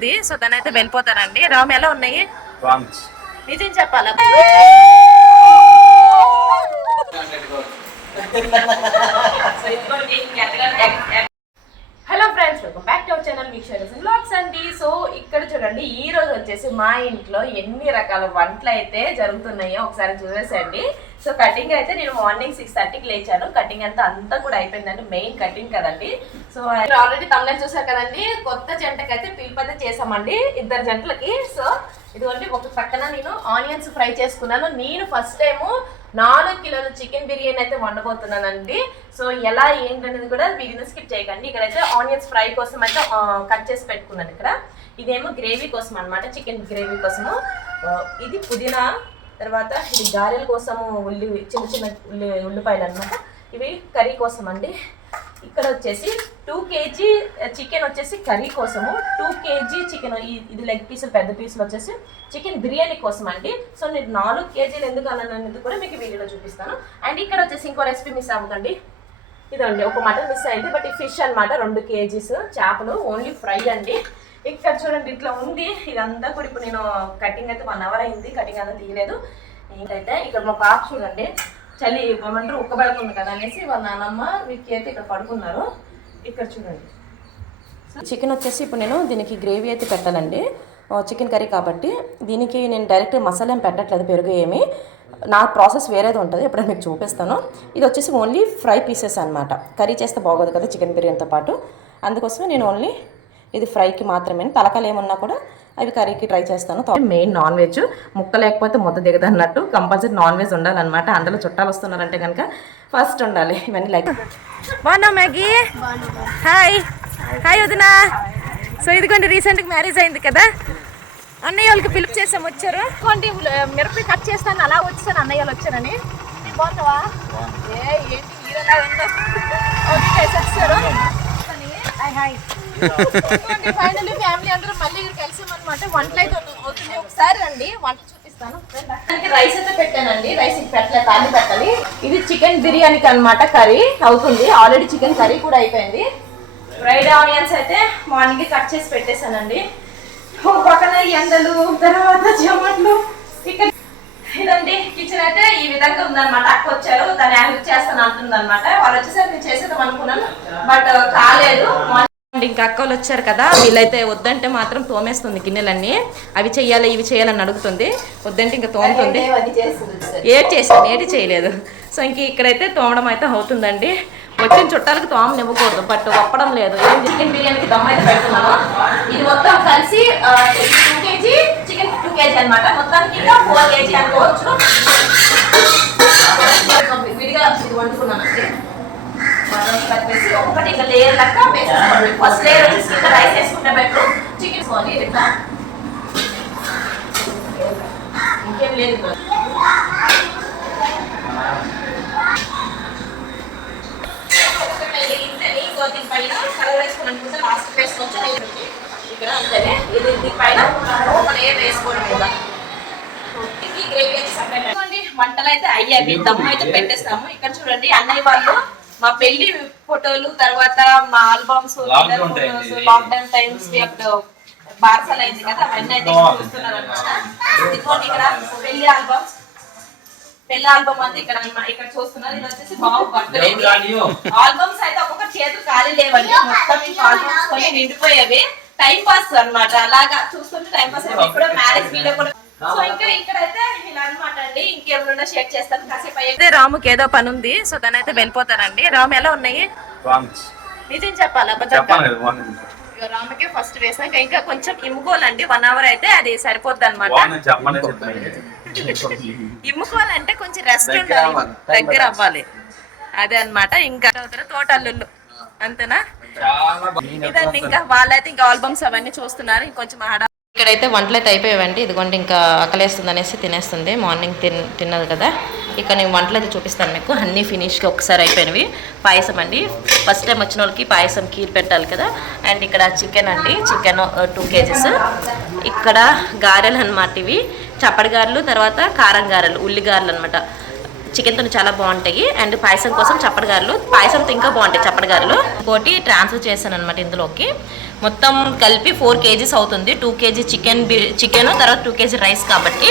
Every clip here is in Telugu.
ఉంది. సో తనైతే వెళ్ళిపోతారండి. రామ్ ఎలా ఉన్నాయి? నిజం చెప్పాలా? Hello friends welcome back to our channel మీకు బ్లాగ్స్ అండి. సో ఇక్కడ చూడండి ఈ రోజు వచ్చేసి మా ఇంట్లో ఎన్ని రకాల వంటలు అయితే జరుగుతున్నాయో ఒకసారి చూసేసండి సో కటింగ్ అయితే నేను మార్నింగ్ సిక్స్ థర్టీకి లేచాను. కటింగ్ అంతా అంతా కూడా అయిపోయిందండి. మెయిన్ కటింగ్ కదండి. సో ఆల్రెడీ తమిళ చూసారు కదండి. కొత్త జంటకి అయితే పిలుపైతే చేసామండి ఇద్దరు జంటలకి. సో ఇదిగోండి ఒక పక్కన నేను ఆనియన్స్ ఫ్రై చేసుకున్నాను. నేను ఫస్ట్ టైము నాలుగు కిలోల చికెన్ బిర్యానీ అయితే వండబోతున్నానండి. సో ఎలా ఏంటనేది కూడా వీడియో స్కిప్ చేయకండి. ఇక్కడైతే ఆనియన్స్ ఫ్రై కోసం అయితే కట్ చేసి పెట్టుకున్నాను ఇక్కడ. ఇదేమో గ్రేవీ కోసం అన్నమాట చికెన్ గ్రేవీ కోసము. ఇది పుదీనా తర్వాత ఇది గారెల కోసము ఉల్లి చిన్న చిన్న ఉల్లి ఉల్లిపాయలు అనమాట ఇవి కర్రీ కోసం అండి ఇక్కడ వచ్చేసి టూ కేజీ చికెన్ వచ్చేసి కర్రీ కోసము. టూ కేజీ చికెన్ ఇది లెగ్ పీసులు పెద్ద పీసులు వచ్చేసి చికెన్ బిర్యానీ కోసం అండి సో నేను నాలుగు కేజీలు ఎందుకు అన్నది కూడా మీకు వీడియోలో చూపిస్తాను. అండ్ ఇక్కడ వచ్చేసి ఇంకో రెసిపీ మిస్ అవ్వకండి. ఇదండి ఒక మటన్ మిస్ అయింది. బట్ ఈ ఫిష్ అనమాట రెండు కేజీస్ చేపలు ఓన్లీ ఫ్రై అండి. ఇక్కడ చూడండి ఇట్లా ఉంది. ఇదంతా కూడా ఇప్పుడు నేను కటింగ్ అయితే వన్ అవర్ అయింది. కటింగ్ అంతా తీయలేదు. ఏంటైతే ఇక్కడ మా పాప చూడండి. చలి ఏమంటారు ఉక్కబడుతుంది కదా అనేసి వాళ్ళ నాన్నమ్మ వీరికి అయితే ఇక్కడ పడుకున్నారు. ఇక్కడ చూడండి. చికెన్ వచ్చేసి ఇప్పుడు నేను దీనికి గ్రేవీ అయితే పెట్టాలండి చికెన్ కర్రీ కాబట్టి దీనికి నేను డైరెక్ట్ మసాలా ఏం పెట్టట్లేదు పెరుగు ఏమి. నా ప్రాసెస్ వేరేది ఉంటుంది ఎప్పుడైనా మీకు చూపిస్తాను. ఇది వచ్చేసి ఓన్లీ ఫ్రై పీసెస్ అనమాట కర్రీ చేస్తే బాగోదు కదా చికెన్ బిర్యానీతో పాటు. అందుకోసమే నేను ఓన్లీ ఇది ఫ్రైకి మాత్రమే. తలకాలు ఏమన్నా కూడా అవి కర్రీకి ట్రై చేస్తాను. మెయిన్ నాన్ వెజ్ ముక్క లేకపోతే ముద్ద దిగదు అన్నట్టు కంపల్సరీ నాన్ వెజ్ ఉండాలన్నమాట. అందులో చుట్టాలు వస్తున్నారంటే కనుక ఫస్ట్ ఉండాలి. ఇవన్నీ లైక్ బాగున్నావు మ్యాగీ? హాయ్. హాయ్ వదినా. సో ఇదిగోండి రీసెంట్గా మ్యారేజ్ అయింది కదా? అన్నయ్య వాళ్ళకి పిలుపు చేసాం వచ్చారు. కొండి మిరపకాయ కట్ చేస్తాను అలా వచ్చాను అన్నయ్య వాళ్ళు వచ్చారని. బాగున్నావా? ఏ ఏంటి హీరోలా ఉందో? ఓకే వచ్చారు హాయ్ హాయ్. ఫైనల్లీ ఫ్యామిలీ అందరూ మళ్ళీ కలిసామన్నమాట. వంటలు అయితే అవుతుంది ఒకసారి రండి. వంట చూపిస్తాను. రైస్ అయితే పెట్టానండి. రైస్ పెట్టలే తాలి పెట్టాలి. ఇది చికెన్ బిర్యానీకి అన్నమాట కర్రీ అవుతుంది. ఆల్రెడీ చికెన్ కర్రీ కూడా అయిపోయింది. ఫ్రైడ్ ఆనియన్స్ అయితే మార్నింగ్ కట్ చేసి పెట్టేశానండి. ఓ పక్కన ఎండలు తర్వాత జమట్లు. ఇక్కడ ఇదండి కిచెన్ అయితే ఈ విధంగా ఉందన్నమాట. అక్క వచ్చారు దాన్ని హెల్ప్ చేస్తాను అంటుంది అనమాట వాళ్ళు వచ్చేసరికి నేను చేసేద్దాం అనుకున్నాను బట్ కాలేదు. ఇంకా అక్కలు వచ్చారు కదా వీళ్ళైతే వద్దంటే మాత్రం తోమేస్తుంది గిన్నెలన్నీ. అవి చెయ్యాలి ఇవి చేయాలని అడుగుతుంది. వద్దంటే ఇంకా తోముతుంది. ఏది చేసాను ఏది చేయలేదు. సో ఇంక ఇక్కడైతే తోమడం అయితే అవుతుందండి. వచ్చిన చుట్టాలకు తోమ నివ్వకూడదు బట్ ఒప్పడం లేదు. ఏం చికెన్ బిర్యానీకి దమ్ అయితే పెడుతున్నాము ఇది మొత్తం కలిసి కేజీ అనమాట మొత్తానికి ఇంకా ఫోర్ కేజీ అనుకోవచ్చు విడిగా వండుకున్నాను కలిపేసి ఇంకా లేయర్ లెక్క వేసేసుకోండి ఫస్ట్ లేయర్ వచ్చేసి ఇంకా రైస్ వేసుకుంటే బెటర్ చికెన్ సోని ఇట్లా. ఇంకేం లేదు ఇంట్లో ఇంతని ఇంకో దీనిపైన కలర్ వేసుకున్నాను. లాస్ట్ వేసుకోవచ్చు ఇక్కడ అంతేనే. ఇది దీనిపైన ఒక లేయర్ వేసుకోవడం గ్రేవీ అనుకోండి. వంటలు అయితే అయ్యావి దమ్ము అయితే పెట్టేస్తాము. ఇక్కడ చూడండి అన్నయ్య వాళ్ళు మా పెళ్ళి ఫోటోలు తర్వాత మా ఆల్బమ్స్ ఇది. లాక్డౌన్ టైమ్స్ అప్పుడు పార్సల్ అయింది కదా అవన్నీ అయితే చూస్తున్నారు అనమాట ఇక్కడ పెళ్ళి ఆల్బమ్స్. పెళ్ళి ఆల్బమ్ అంతా ఇక్కడ. ఇక్కడ చూస్తున్నారు. ఇది వచ్చేసి బాబు బర్త్డే. ఆల్బమ్స్ అయితే ఒక్కొక్క చేతులు ఖాళీ లేవండి. మొత్తం ఆల్బమ్స్ కొన్ని నిండిపోయేవి. టైం పాస్ అన్నమాట. అలాగా చూస్తుంటే టైం పాస్ ఇప్పుడు మ్యారేజ్ వీడియో కూడా. సో ఇంకా ఇక్కడైతే ఇలా అన్నమాట అండి. ఇంకేమైనా షేర్ చేస్తాను. కాసేపు అయితే రాముకి ఏదో పని ఉంది. సో తనైతే వెళ్ళిపోతారండి. రాము ఎలా ఉన్నాయి? నిజం చెప్పాలి? అబద్ధం ఇక రాముకి ఫస్ట్ వేసాక ఇంకా కొంచెం ఇమ్ముకోవాలండి. వన్ అవర్ అయితే అది సరిపోద్ది అనమాట ఇమ్ముకోవాలంటే కొంచెం రెస్ట్ దగ్గర ఉండాలి. అవ్వాలి. దగ్గర అవ్వాలి. అదే అన్నమాట. ఇంకా తోటల్లుళ్ళు. అంతేనా? ఇదండి ఇంకా వాళ్ళైతే ఇంకా ఆల్బమ్స్ అవన్నీ చూస్తున్నారు. ఇంకొంచెం ఆడ ఇక్కడైతే వంటలు అయితే అయిపోయావండి. ఇదిగోండి ఇంకా ఆకలేస్తుంది అనేసి తినేస్తుంది. మార్నింగ్ తిన్ తిన్నది కదా. ఇక్కడ నేను వంటలు అయితే చూపిస్తాను మీకు. అన్నీ ఫినిష్కి ఒకసారి అయిపోయినవి. పాయసం అండి. ఫస్ట్ టైం వచ్చిన వాళ్ళకి పాయసం కీర్ పెట్టాలి కదా. అండ్ ఇక్కడ చికెన్ అండి. Chicken two KGs. ఇక్కడ గారెలు అనమాట ఇవి. చప్పడి గారెలు తర్వాత కారం గారెలు ఉల్లి గారెలు అనమాట చికెన్తో చాలా బాగుంటాయి. అండ్ పాయసం కోసం చప్పటి గారెలు. పాయసంతో ఇంకా బాగుంటాయి చప్పటిగారులు ఇంకోటి ట్రాన్స్ఫర్ చేశాను అనమాట ఇందులోకి. మొత్తం కలిపి ఫోర్ కేజీస్ అవుతుంది. టూ కేజీ చికెన్ చికెన్ తర్వాత టూ కేజీ రైస్ కాబట్టి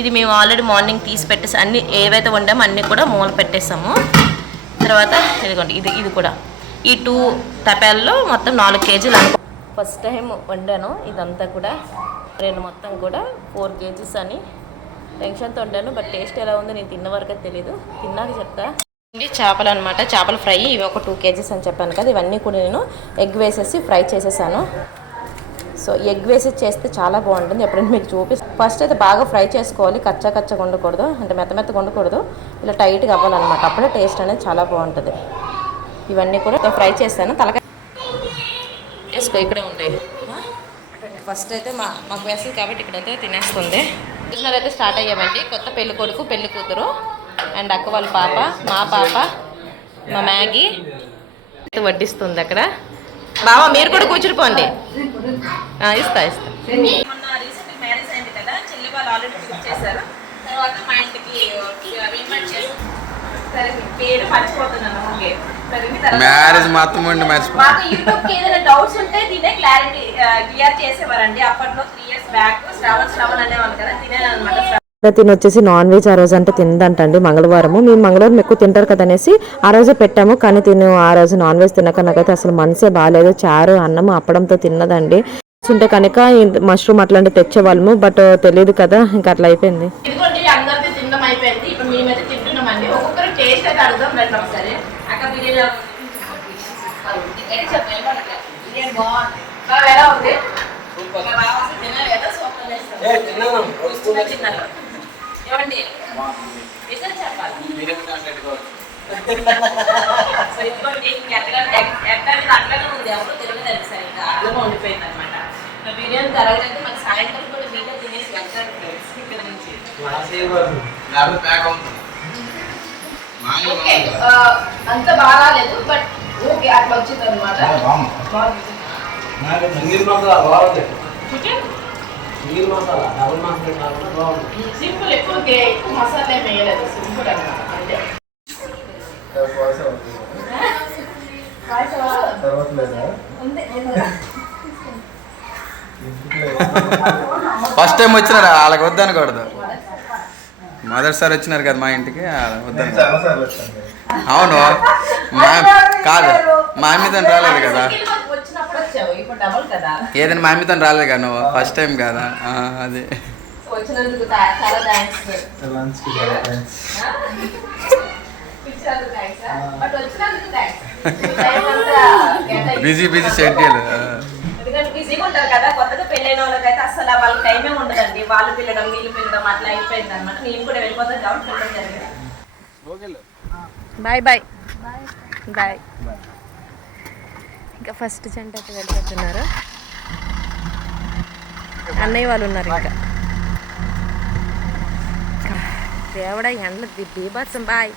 ఇది మేము ఆల్రెడీ మార్నింగ్ తీసి పెట్టేసి అన్ని ఏవైతే వండామో అన్నీ కూడా మూల పెట్టేసాము. తర్వాత ఇదిగోండి ఇది ఇది కూడా. ఈ టూ తపాల్లో మొత్తం నాలుగు కేజీలు అనుకో ఫస్ట్ టైం వండాను. ఇదంతా కూడా రెండు మొత్తం కూడా ఫోర్ కేజీస్ అని టెన్షన్తో వండాను బట్ టేస్ట్ ఎలా ఉందో నేను తిన్న వరకే తెలీదు. తిన్నాక చెప్తా. చేపలు అనమాట చేపల ఫ్రై ఇవి ఒక టూ కేజీస్ అని చెప్పాను కదా ఇవన్నీ కూడా నేను ఎగ్ వేసేసి ఫ్రై చేసేసాను. సో ఎగ్ వేసి చేస్తే చాలా బాగుంటుంది. ఎప్పుడైనా మీకు చూపి ఫస్ట్ అయితే బాగా ఫ్రై చేసుకోవాలి. కచ్చా కచ్చగా ఉండకూడదు అంటే మెత్త మెత్తగా ఉండకూడదు ఇలా టైట్గా అవ్వాలన్నమాట. అప్పుడే టేస్ట్ అనేది చాలా బాగుంటుంది. ఇవన్నీ కూడా ఫ్రై చేస్తాను తలకాయ వేసుకో ఇక్కడే ఉంటాయి. ఫస్ట్ అయితే మా మాకు వేస్తుంది కాబట్టి ఇక్కడైతే తినేస్తుంది. డిన్నర్ అయితే స్టార్ట్ అయ్యామండి. కొత్త పెళ్ళి కొడుకు పెళ్ళి కూతురు అండ్ అక్క వాళ్ళ పాప మా పాప మా మ్యాగీ. వడ్డిస్తుంది అక్కడ. బావ మీరు కూడా కూర్చునిపోండి ఆ, ఇస్తా ఇస్తా. మొన్న రీసెంట్ మ్యారేజ్ అయింది కదా చెల్లి వాళ్ళు ఆల్రెడీ బుక్ చేశారు. తర్వాత మా ఇంటికి ఇన్వైట్ చేసి సరే మీ పేరు మర్చిపోతున్నాను ఓకే మ్యారేజ్ మాకు యూట్యూబ్కి ఏదైనా డౌట్స్ ఉంటే దీనే క్లారిటీ క్లియర్ చేసేవారండి. అప్పట్లో బ్యాక్ శ్రావణ్ శ్రావణ్ అనేవాళ్ళు కదా తిని వచ్చేసి నాన్ వెజ్ ఆ రోజు అంటే తిందంటండి మంగళవారము. మేము మంగళవారం ఎక్కువ తింటారు కదా అనేసి ఆ రోజే పెట్టాము. కానీ తిను ఆ రోజు నాన్ వెజ్ తినక నాకైతే అసలు మనసే బాగాలేదు చారు అన్నము అప్పడంతో తిన్నదండి. ఉంటే కనుక మష్రూమ్ అట్లాంటివి తెచ్చేవాళ్ళము బట్ తెలియదు కదా ఇంకా అట్లా అయిపోయింది. అయిపోయింది. ఏమండి? నిజం చెప్పాలి. సో ఇదిగోండి ఇంక ఎట్లా ఎట్లా మీద అట్లానే ఉంది. ఎవరు తిరగలేదు సరిగ్గా. అట్లనే ఉండిపోయింది అనమాట బిర్యానీ తరగలేదు మనకి సాయంత్రం కూడా మీరే తినేసి వెళ్తారు ఫ్రెండ్స్ ఇక్కడ నుంచి. ప్యాక్ అవుతుంది. ఓకే ఆ, అంత బాగా రాలేదు బట్ ఓకే అట్లా వచ్చింది అనమాట నీరు మసాలా డబుల్ మసాలా కాకుండా బాగుంది సింపుల్ ఎక్కువ ఎక్కువ మసాలా వేయలేదు సింపుల్ అంతే. ఫస్ట్ టైం వచ్చినారు? వాళ్ళకి వద్దనకూడదు మొదటిసారి వచ్చినారు కదా మా ఇంటికి వద్దను అవును. మా కాదు. మా అమ్మితో రాలేదు కదా. వచ్చావు? ఇప్పుడు డబుల్ కదా? ఏదైనా మా అమ్మితో రాలేదు కదా నువ్వు? ఫస్ట్ టైం కదా? అది. వచ్చినందుకు థా- చాలా థ్యాంక్స్ పిలిచినందుకు థ్యాంక్స్ బట్ వచ్చినందుకు థ్యాంక్స్ బిజీ బిజీ షెడ్యూల్ ఎందుకంటే బిజీగా ఉంటారు కదా కొత్తగా పెళ్ళైన వాళ్ళకైతే అసలు వాళ్ళకి టైమే ఉండదండి. వాళ్ళు పిల్లడం వీళ్ళు పిల్లడం అట్లా అయిపోయింది అనమాట నేను కూడా వెళ్ళిపోతాను కాబట్టి పిల్లడం జరిగింది. బాయ్ బాయ్ బాయ్ ఇంకా ఫస్ట్ జంట అయితే వెళ్ళిపోతున్నారు. అన్నయ్య వాళ్ళు ఉన్నారు ఇంకా. దేవుడా ఎండలు బీభత్సం బాయ్.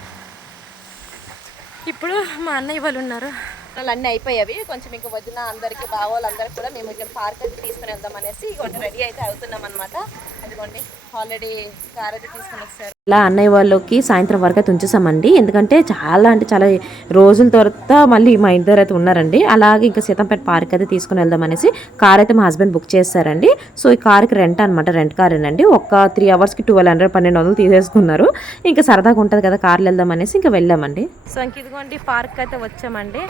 ఇప్పుడు మా అన్నయ్య వాళ్ళు ఉన్నారు. వాళ్ళు అన్నీ అయిపోయావి. కొంచెం ఇంకా వదిన అందరికి బావోళ్ళు అందరికి కూడా మేము ఇక్కడ పార్క్ అయితే తీసుకుని వెళ్దాం అనేసి ఇవ్వండి రెడీ అయితే అవుతున్నాం అనమాట అదిగోండి ఆల్రెడీ కార్ అయితే తీసుకుని వచ్చారు. ఇలా అన్నయ్య వాళ్ళకి సాయంత్రం వరకు అయితే ఉంచేసామండి. ఎందుకంటే చాలా అంటే చాలా రోజుల తర్వాత మళ్ళీ మా ఇంటి దగ్గర అయితే ఉన్నారండి. అలాగే ఇంకా సీతంపేట పార్క్ అయితే తీసుకుని వెళ్దాం అనేసి కార్ అయితే మా హస్బెండ్ బుక్ చేస్తారండి సో ఈ కార్కి రెంట్ అనమాట రెంట్ కారేనండి. ఒక త్రీ అవర్స్కి ట్వెల్వ్ హండ్రెడ్ పన్నెండు వందలు తీసేసుకున్నారు. ఇంకా సరదాగా ఉంటుంది కదా కార్లు వెళ్దాం అనేసి ఇంకా వెళ్ళామండి. సో ఇంక ఇదిగోండి పార్క్ అయితే వచ్చామండి.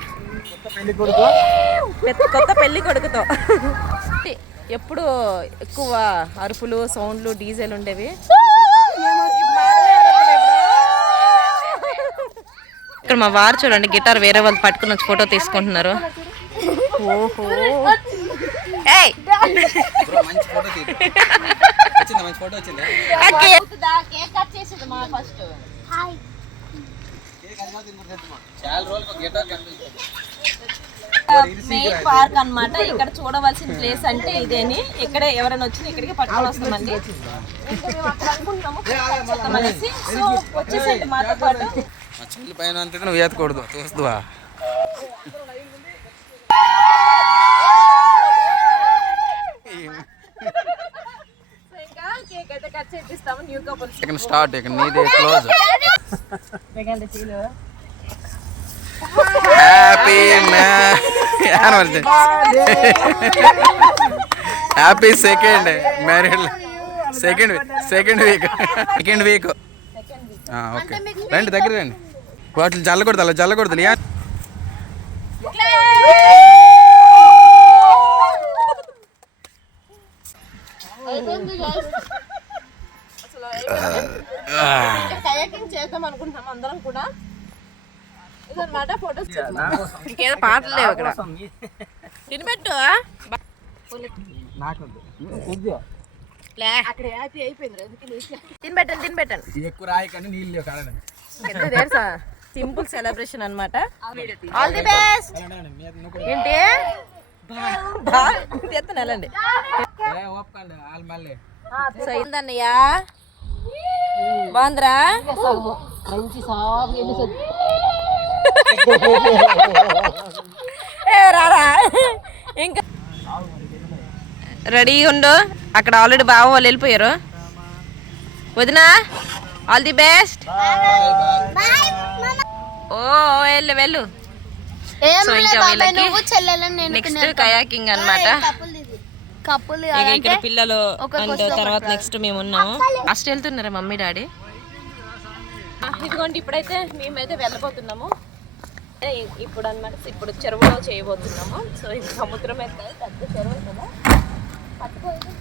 కొత్త పెళ్ళి కొడుకుతో ఎప్పుడు ఎక్కువ అరుపులు సౌండ్లు డీజేలు ఉండేవి. ఇక్కడ మా వారు చూడండి గిటార్ వేరే వాళ్ళు పట్టుకుని వచ్చి ఫోటో తీసుకుంటున్నారు. ఓహో. ఏయ్! మంచి ఫోటో వచ్చిందా? మంచి ఫోటో వచ్చిందా? ఆ కే- చాలా రోజులు గిటార్ కనిపిస్తుంది మెయిన్ పార్క్ అన్నమాట. ఇక్కడ చూడవలసిన ప్లేస్ అంటే ఇదేని. ఇక్కడ ఎవరైనా వచ్చినా ఇక్కడికి పట్టుకొని వస్తామండి. సో వచ్చేసేయండి మాతో పాటు. చెల్లి పైన అంతే నువ్వు ఏతకూడదు చూస్తువా? ఇక్కడ స్టార్ట్ ఇక్కడ నీదే close. Happy anniversary. Happy second married second second week second week. Okay. రండి దగ్గర రండి. వాటిని చల్లకూడదు అలా చల్లకూడదు చేద్దాం అనుకుంటున్నాం అందరం కూడా ఇదన్నమాట ఫోటోస్ ఇంకేదో పాటలు లేవు ఇక్కడ. తినిపెట్టు అక్కడ హ్యాపీ అయిపోయింది తినిపెట్టండి తినిపెట్టండి ఎక్కువ రాయకండి నీళ్ళు కారణం ఎంత తెలుసా సింపుల్ సెలబ్రేషన్ అన్నమాట. ఆల్ ది బెస్ట్ ఏంటి? ఎత్తు నెలండి ఓపకండి వాళ్ళు మళ్ళీ సో ఏందన్నయ్యా? బాగుందిరా? ఏ రారా? ఇంకా రెడీ ఉండు. అక్కడ ఆల్రెడీ బావ వాళ్ళు వెళ్ళిపోయారు. వదినా? ఆల్ ది బెస్ట్ ఓ వెళ్ళు వెళ్ళు. సో ఇంకా వీళ్ళకి నెక్స్ట్ కయాకింగ్ ఇక ఇక్కడ పిల్లలు అండ్ తర్వాత నెక్స్ట్ మేము ఉన్నాము. ఫస్ట్ వెళ్తున్నారా మమ్మీ డాడీ? ఇదిగోండి ఇప్పుడైతే మేమైతే వెళ్ళబోతున్నాము. ఏ, ఇప్పుడు అన్నమాట ఇప్పుడు చెరువులో చేయబోతున్నాము. సో ఇది సముద్రం అయితే పెద్ద చెరువు కదా. పట్టుకో ఇది.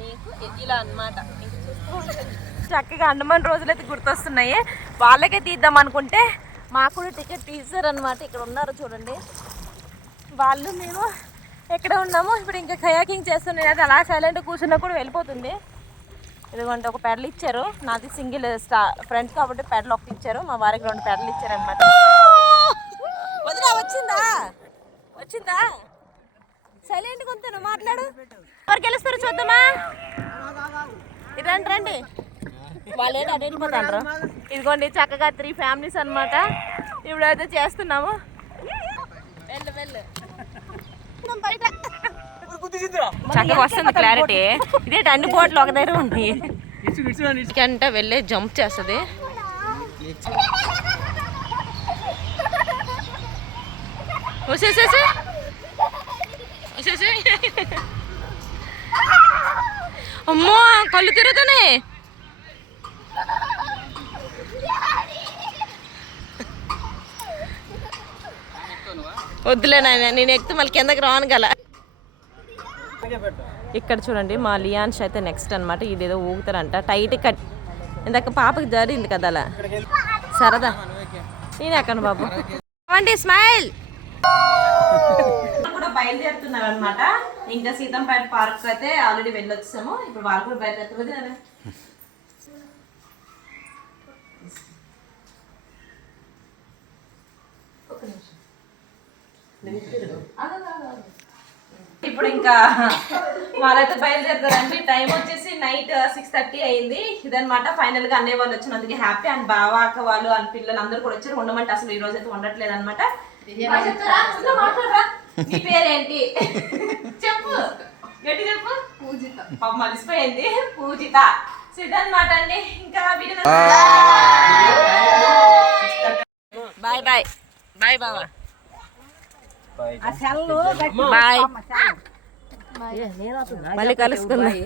నీకు ఇలా అన్నమాట. నీకు చూస్తూ ఉండండి. చక్కగా అండమాన్ రోజులైతే గుర్తొస్తున్నాయి. వాళ్ళకే తీద్దాం అనుకుంటే మాకు కూడా టికెట్ తీసారనమాట ఇక్కడ ఉన్నారు చూడండి. వాళ్ళు మేము ఎక్కడ ఉన్నాము ఇప్పుడు ఇంకా కయాకింగ్ చేస్తాను అది అలా సైలెంట్ కూర్చున్నా కూడా వెళ్ళిపోతుంది. ఇదిగోండి ఒక పెడలు ఇచ్చారు. నాది సింగిల్ స్టా ఫ్రెండ్స్ కాబట్టి పెడలు ఒకటి ఇచ్చారు. మా వారికి రెండు పెడలు ఇచ్చారు అనమాట వచ్చిందా? వచ్చిందా? సైలెంట్గా ఉంటాను మాట్లాడు. ఎవరు గెలుస్తారు చూద్దామా? ఇది రండి రండి. వాళ్ళు ఇదిగోండి చక్కగా త్రీ ఫ్యామిలీస్ అన్నమాట. ఇప్పుడైతే చేస్తున్నాము. వెళ్ళు వెళ్ళు. బయట చక్కగా వస్తుంది క్లారిటీ ఇదే అన్ని బోట్లు ఒక దగ్గర ఉన్నాయి అంటే వెళ్ళి జంప్ చేస్తుంది. అమ్మో కళ్ళు తిరుగుతున్నాయి. వద్దులే నాయన నేను ఎక్కితే మళ్ళీ కిందకి రాను గల ఇక్కడ చూడండి మా లియాన్స్ అయితే నెక్స్ట్ అనమాట ఇదేదో ఊగుతారంట. టైట్ కట్ ఇందాక పాపకి జరిగింది కదా అలా. సరదా. నేను ఎక్కడ బాబు. అవండి స్మైల్ కూడా బయలుదేరుతున్నారు అనమాట ఇంకా సీతంపేట పార్క్ అయితే ఆల్రెడీ వెళ్ళొచ్చాము. ఇప్పుడు వాళ్ళు కూడా బయలుదేరుతుంది ఇప్పుడు ఇంకా వాళ్ళైతే బయలుదేరుతారండి. టైం వచ్చేసి నైట్ సిక్స్ థర్టీ అయింది. ఇదనమాట ఫైనల్గా అన్నయ్య వాళ్ళు వచ్చినందుకు హ్యాపీ అండ్ బావ అక్క వాళ్ళు అండ్ పిల్లలు అందరూ కూడా వచ్చారు. ఉండమంటే అసలు ఈ రోజు అయితే ఉండట్లేదు అనమాట నీ పేరేంటి? చెప్పు. గట్టి చెప్పు. పూజిత. పాప మలిసిపోయింది పూజిత. సో ఇదన్నమాట అండి. ఇంకా వీడియో బాయ్ బాయ్ బాయ్ బావా. మళ్ళీ కలుసుకుందాం